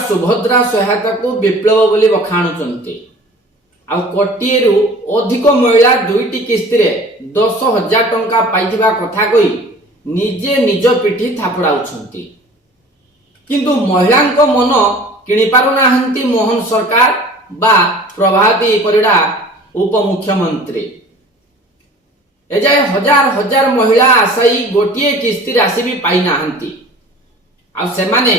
सुभद्रा सहायता को विप्लव बोली बखाणुचंती आ कोटिएरु अधिक महिला दुईटी किस्ती रे 10,000 टंका पाइथिबा कथा कहि निजे निज पिठी थापड़ाउछंती किंतु महिलांको मन किनि पारु नाहंती मोहन सरकार बा प्रभाती परिडा उपमुख्यमंत्री एजाय हजार हजार महिला आशायी गोटिए किस्ती राशि भी पाई नाहंती आ सेमाने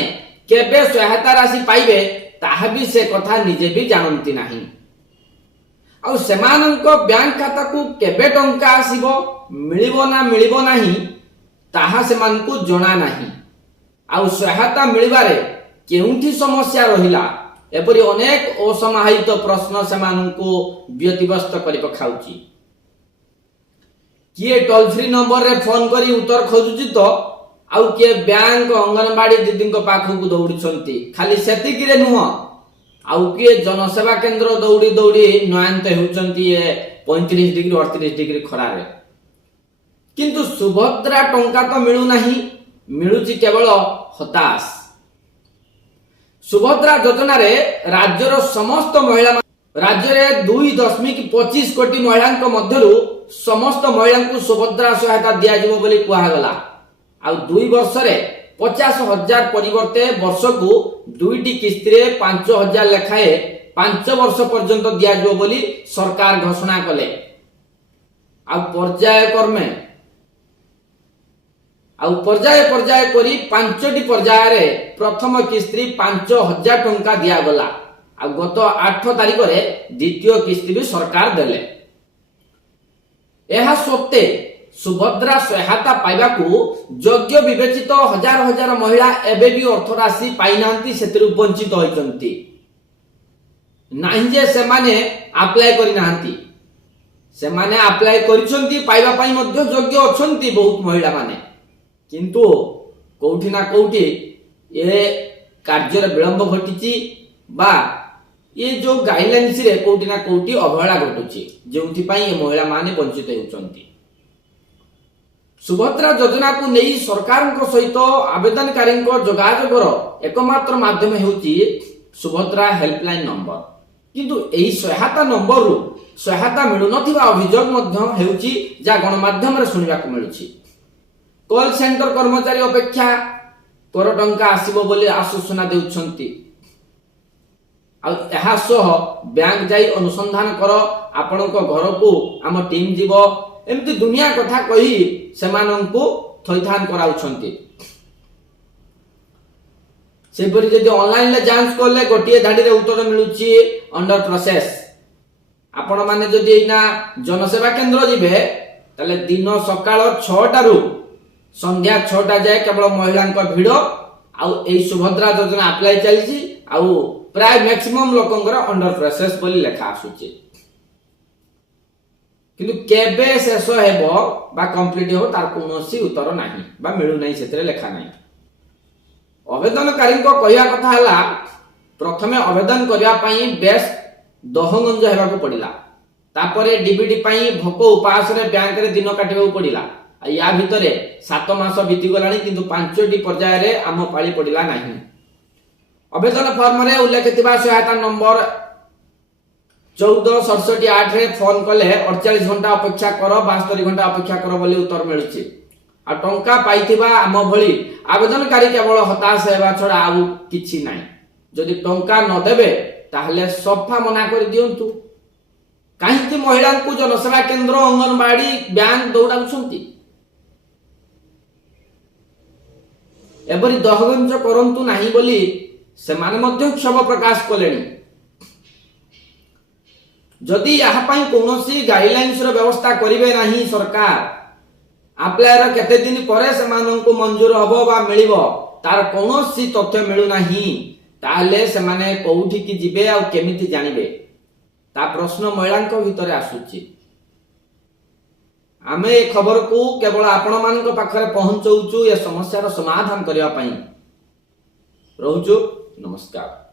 केबे सहायता राशि पाइबे ताहा भी से कथा निजे भी जानती नाही आ सेमानंको बैंक खाता को केबे टंका आसीबो मिलिबो ना मिलिबो नाही ताहा सेमानकु जणा नाही आ सहायता मिलिबारे केउंठी समस्या रहिला एपरि अनेक असमाहित प्रश्न सेमानंकु व्यतिव्यस्त करि पखाउची किए टोल फ्री नंबर रे फोन करी उत्तर खोजुची तो आउ किए बैंक अंगनवाड़ी दीदी पाखक दौड़ी खाली सेतिक नुह आउ किए जनसेवा केन्द्र दौड़ी दौड़ी नयंत होती 35 डिग्री 38 डिग्री खरारे किंतु सुभद्रा टंका तो मिलू नहीं मिलुची केवल हताश सुभद्रा योजना रे राज्यर समस्त महिला राज्य रे 2.25 कोटी महिला मध्यरु समस्त महिला को सुभद्रा सहायता दिया जिवो बोली कुहा गला आ 2 वर्ष रे 50,000 परिवर्ते वर्ष को दुईटी किस्ती रे 5,000 लेखाए 5 वर्ष पर्यंत दिया जिवो बोली सरकार घोषणा कले आ पर्याय क्रमे पर्याय पर्याय करी 5टी पर्याय रे प्रथम किस्ती 5,000 टंका दिया गला आ गत 8 तारिख रे द्वितीय किस्ती भी सरकार देले एहा सत्ते सुभद्रा सहायता पाइबा को योग्य विवेचित हजार हजार महिला एबे भी अर्थ राशि पाई नांती सेतिरु वंचित होइचंती नाही जे सेमाने अप्लाई करि नांती सेमाने अप्लाई करिसंती पाइबा पई मध्ये योग्य अछंती बहुत महिला माने किंतु कोठी ना कोठी ए कार्य रे विलंब घटिची बा ये जो गाइडलाइंस रे कोठी ना कोठी अवहेला घटुची जेउथि पई ए महिला माने वंचित होउचंती सुभद्रा योजना को नहीं सरकार सहित आवेदनकारी जोगाजोगर एकमात्र माध्यम हेउची सुभद्रा हेल्पलाइन नंबर किंतु एही सहायता नंबर रु सहायता मिलु नथिबा अभियोग मध्य हेउची जा गणमाध्यम रे सुनिबा को मिलुची कॉल सेंटर कर्मचारी अपेक्षा कर टंका आसीबो बोली आश्वासन देउछंती आ एहा सह बैंक जाई अनुसंधान कर आपनको घर को आम टीम जीवो एमती दुनिया कथा कही सेमानंकु थैथान कराउछंती सेपरि जदि ऑनलाइन ले जांच करले गोटिए धाडी रे उत्तर मिलुची अंडर प्रोसेस आपण माने जदि एना जनसेवा केंद्र जिबे तले दिन सकाळ 6टा रु संध्या 6टा जाय केवल महिलांक भिड़ आ एई सुभद्रा योजना अप्लाई चलची आ प्राय मैक्सिमम लोकंगर अंडर प्रोसेस बोली लेखा आसुची किंतु केबे शेष हेबो बा कंप्लीट हो तार कोनोसी उत्तर नाही बा मिलु नाही सेतरे लेखा नाही आवेदनकारी को कहिया कथा हला प्रथमे आवेदन करिया पई बेस दहगंज हेबा को पडिला तापरे डीबीडी पई भोक उपास रे बैंक रे दिन काटिबा पडिला या भितरे 7 मास बीती गलानी किंतु 5टी पर्याय रे आम पाळी पडिला नाही आवेदन फॉर्म रे उल्लेख थिबा सहायता नंबर 1467 रे फोन कले 48 घंटा अपेक्षा कर 72 घंटा अपेक्षा कर बोली उत्तर मिलुची आ टंका पाइथिबा आम भली आवेदनकारी केवल हताश हेबा छडा आउ किछि नाही जदि टंका न देबे ताहले सफा मना कर दियंतु काहिति महिला को जनसेवा केंद्र अंगनवाड़ी बैंक दौड़ाउछंती एबरी दहगंज करंतु नाही बोली सेमाने मध्ये क्षोभ प्रकाश कलेनी जदि यहाँ पाई कोनोसी गाइडलाइंस रो व्यवस्था करिवे नाही सरकार अप्लाई रो केते दिन परे सेमानंकु मंजूर हबो बा मिलिबो तार कोनोसी तथ्य मिलु नाही ताले सेमाने कोउठी की जिबे आ केमिति जानिबे ता प्रश्न महिलांक भितरे आसुची आमे ए खबर को केवल आपण मानक पाखरे पहुंचौचु ए समस्या रो समाधान करिया पई रहउचु नमस्कार।